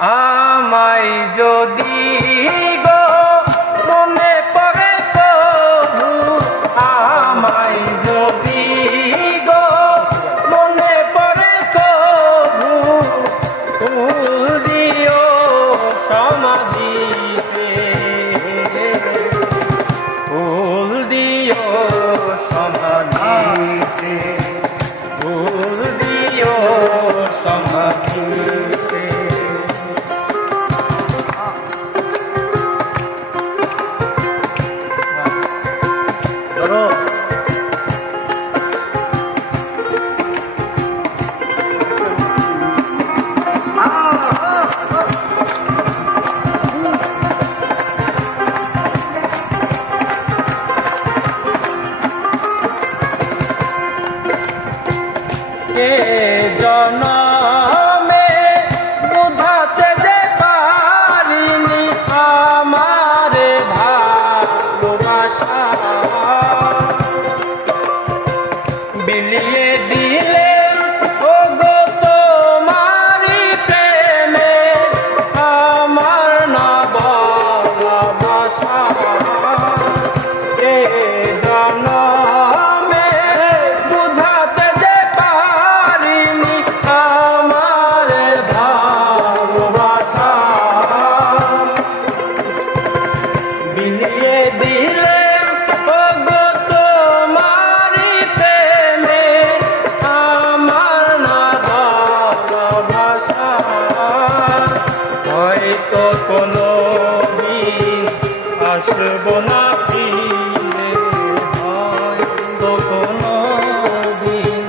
আমায় যদি গো মনে পড়ে তবু, আমায় যদি গো মনে পড়ে তবু, ফুল দিও সমাধিতে, ফুল দিও সমাধিতে, ফুল দিও সমাধিতে। জনমে বুঝাতে যে পারিনি আমার ভালোবাসা, বিলিয়ে দিলে ও গো তোমারি প্রেমে আমার না বলা ভাষা। জনমে বুঝাতে যে পারিনি আমার ভালোবাসা, বিলিয়ে দিলে ও গো তোমারি প্রেমে আমার না বলা ভাষা। হয়তো কোনো দিন আসবো না ফিরে, হয়তো কোনো দিন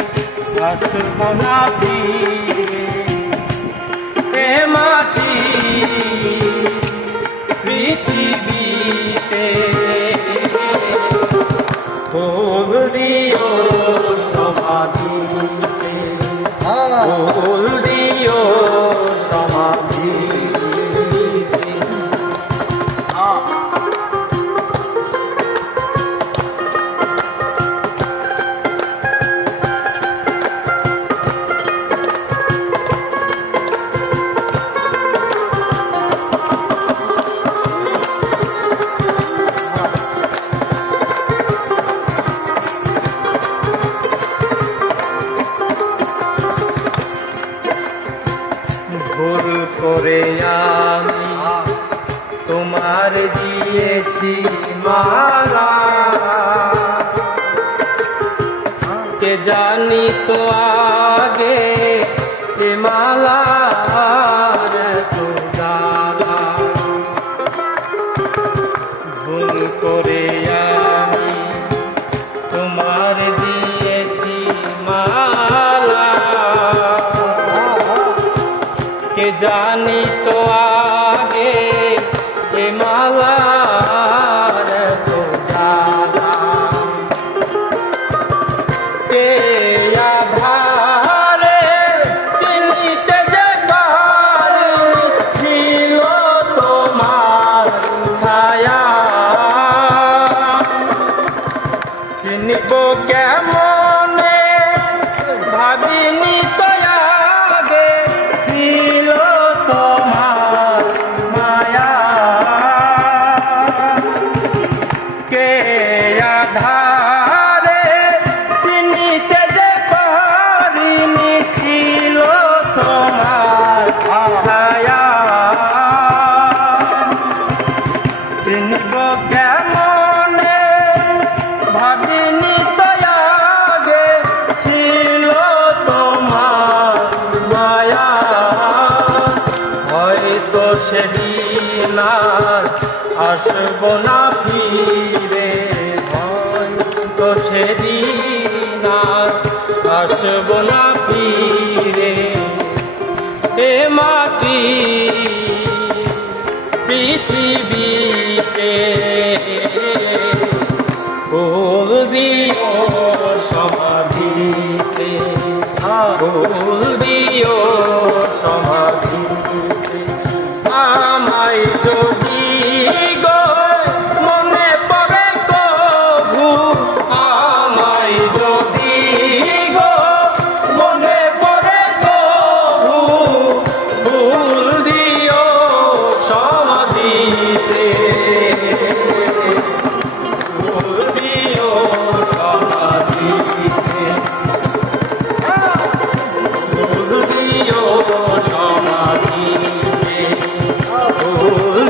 আসবো না ফিরে, এ মাটি পৃথিবীতে, ফুল দিও সমাধিতে, ফুল দিও সমাধিতে। ভুল করে আমি তোমার দিয়েছি মালা, কে জানি তো আগে এ মালার তো জ্বালা। ভুল করে আমি তোমার দিয়েছি মালা, কে জানি তো আগে এ মালার তো জ্বালা। কে আধারে চিনিতে যে পারিনি ছিল তোমার ছায়া, চিনিব কেমনে ভাবিনি তো আগে ছিল তোমার মায়া। কে আধারে চিনিতে যে পারিনি ছিল তোমার ছায়া, চিনিব কেমনে ভাবিনি তো আগে ছিল তোমার মায়া। হয়তো সেদিন আর আসবো না ফিরে, হয়তো সেদিন আর আসবো না ফিরে, এ মাটি পৃথিবীতে, ফুল দিও সমাধিতে, ফুল দিও সমাধিতে। আমায় যদি গো মনে পড়ে কভু, আমায় যদি গো মনে পড়ে কভু, ফুল দিও ফুল